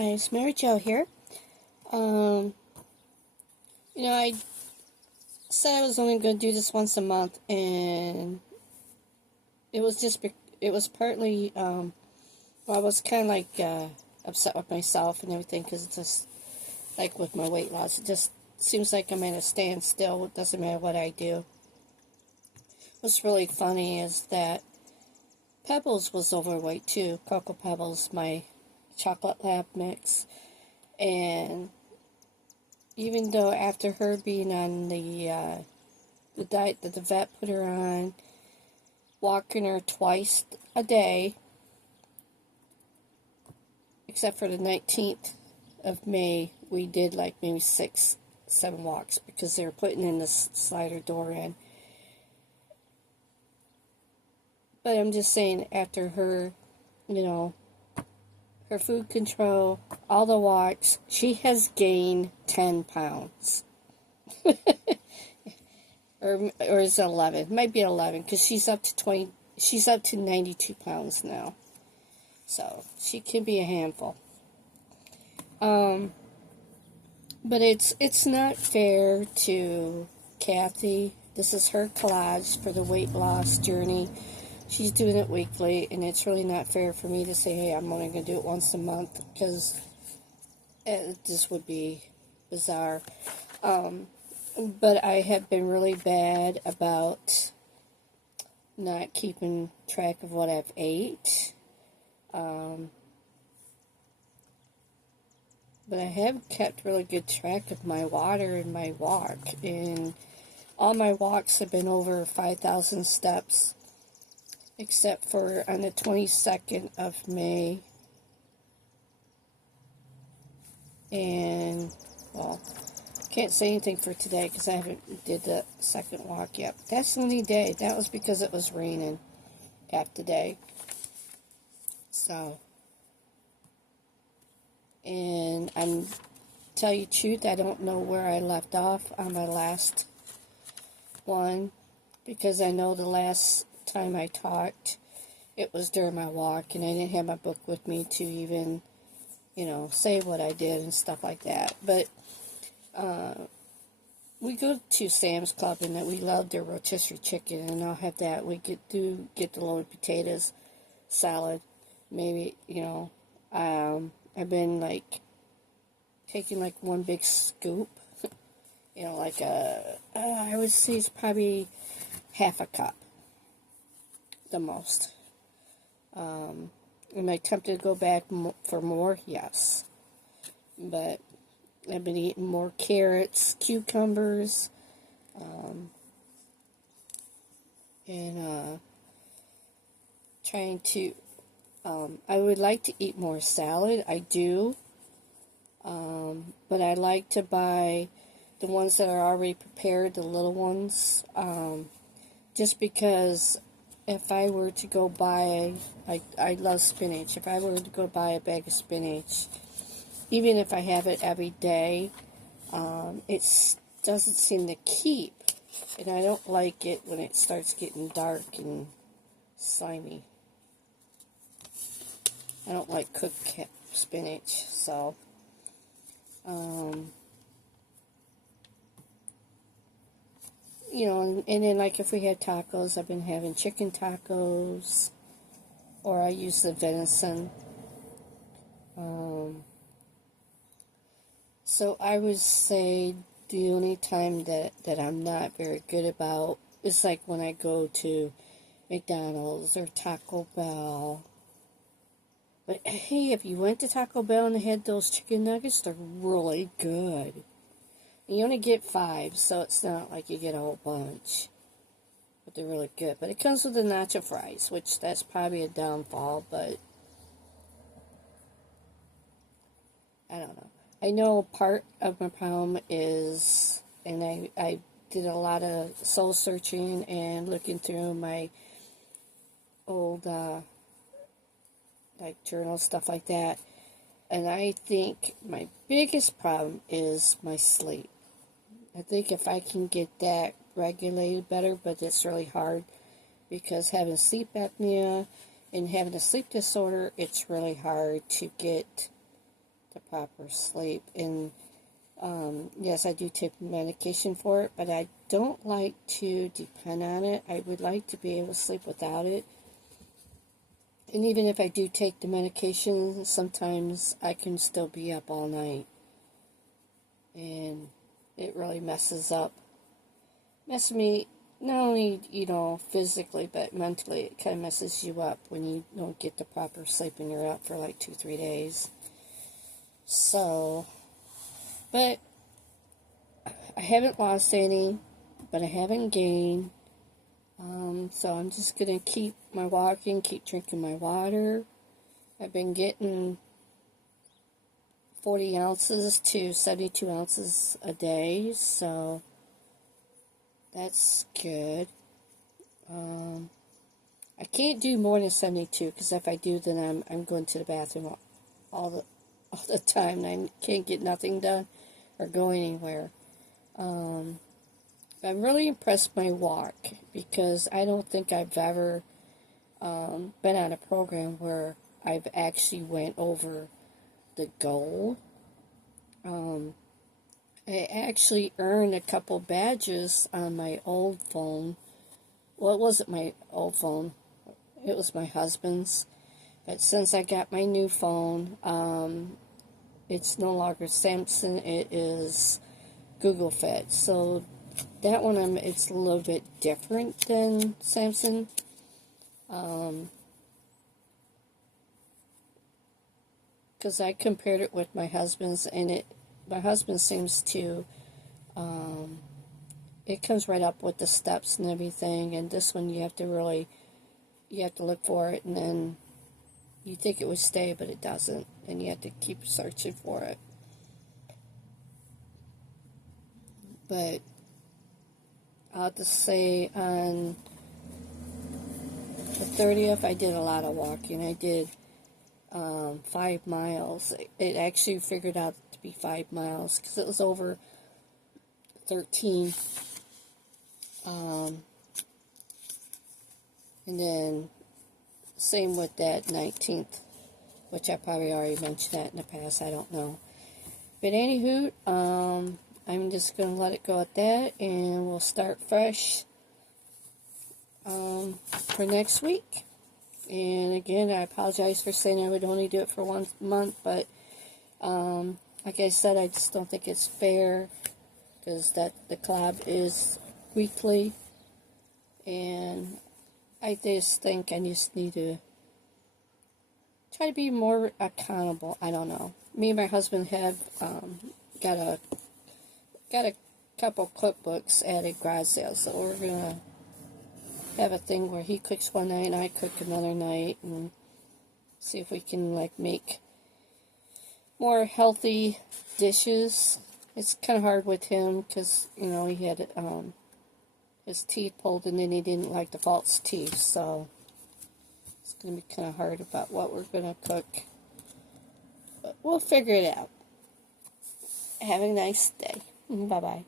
Hi, it's Mary Jo here. Um, I said I was only going to do this once a month, and it was partly, well, I was kind of like upset with myself and everything because it's just like with my weight loss, it just seems like I'm at a standstill. It doesn't matter what I do. What's really funny is that Pebbles was overweight too. Cocoa Pebbles, my chocolate lab mix, and even though after her being on the diet that the vet put her on, walking her twice a day, except for the 19th of May, we did like maybe 6, 7 walks because they were putting in the slider door in. But I'm just saying, after her, her food control, all the walks, she has gained 10 pounds. or is it 11? It might be 11 because she's up to 20. She's up to 92 pounds now, so she can be a handful. But it's not fair to Kathy. This is her collage for the weight loss journey. She's doing it weekly, and it's really not fair for me to say, hey, I'm only going to do it once a month, because this would be bizarre. But I have been really bad about not keeping track of what I've ate. But I have kept really good track of my water and my walk. And all my walks have been over 5,000 steps, except for on the 22nd of May. And, well, can't say anything for today because I haven't did the second walk yet. But that's the only day. That was because it was raining half the day. So, and I'm tell you the truth, I don't know where I left off on my last one, because I know the last time I talked, it was during my walk, and I didn't have my book with me to even, say what I did and stuff like that. But we go to Sam's Club, and we love their rotisserie chicken, and I'll have that. We get the loaded potatoes, salad, maybe, I've been like taking like one big scoop, like I would say it's probably half a cup, the most. Am I tempted to go back for more? Yes. But I've been eating more carrots, cucumbers, and trying to, I would like to eat more salad. I do. But I like to buy the ones that are already prepared, the little ones, just because if I were to go buy, I love spinach. If I were to go buy a bag of spinach, even if I have it every day, it doesn't seem to keep. And I don't like it when it starts getting dark and slimy. I don't like cooked spinach, so... and then like if we had tacos, I've been having chicken tacos, or I use the venison. So I would say the only time that I'm not very good about is like when I go to McDonald's or Taco Bell. But hey, if you went to Taco Bell and had those chicken nuggets, they're really good. You only get 5, so it's not like you get a whole bunch. But they're really good. But it comes with the nacho fries, which that's probably a downfall, but I don't know. I know part of my problem is, and I did a lot of soul searching and looking through my old, like journals, stuff like that. And I think my biggest problem is my sleep. I think if I can get that regulated better, but it's really hard because having sleep apnea and having a sleep disorder, it's really hard to get the proper sleep. And yes, I do take medication for it, but I don't like to depend on it. I would like to be able to sleep without it. And even if I do take the medication, sometimes I can still be up all night. And it really messes me, not only, physically, but mentally. It kind of messes you up when you don't get the proper sleep and you're up for like 2-3 days. So, but I haven't lost any, but I haven't gained. So I'm just going to keep my walking, keep drinking my water. I've been getting 40 ounces to 72 ounces a day, so that's good. I can't do more than 72, because if I do, then I'm going to the bathroom all the time, and I can't get nothing done or go anywhere. I'm really impressed by my walk, because I don't think I've ever been on a program where I've actually went over the goal. I actually earned a couple badges on my old phone. Well, it wasn't my old phone. It was my husband's. But since I got my new phone, it's no longer Samsung. It is Google Fit. So that one, it's a little bit different than Samsung. Because I compared it with my husband's, and my husband seems to, it comes right up with the steps and everything, and this one you have to look for it, and then you think it would stay, but it doesn't, and you have to keep searching for it. But I'll have to say, on the 30th, I did a lot of walking. I did 5 miles. It actually figured out to be 5 miles, because it was over 13. And then same with that 19th, which I probably already mentioned that in the past, I don't know. But anywho, I'm just going to let it go at that, and we'll start fresh for next week. And again, I apologize for saying I would only do it for 1 month, but like I said, I just don't think it's fair, because the collab is weekly, and I just think I just need to try to be more accountable. I don't know. Me and my husband have got a couple cookbooks at a garage sale, so we're gonna have a thing where he cooks one night and I cook another night, and see if we can make more healthy dishes. It's kind of hard with him, because he had his teeth pulled, and then he didn't like the false teeth, so it's going to be kind of hard about what we're going to cook. But we'll figure it out. Have a nice day. Bye-bye.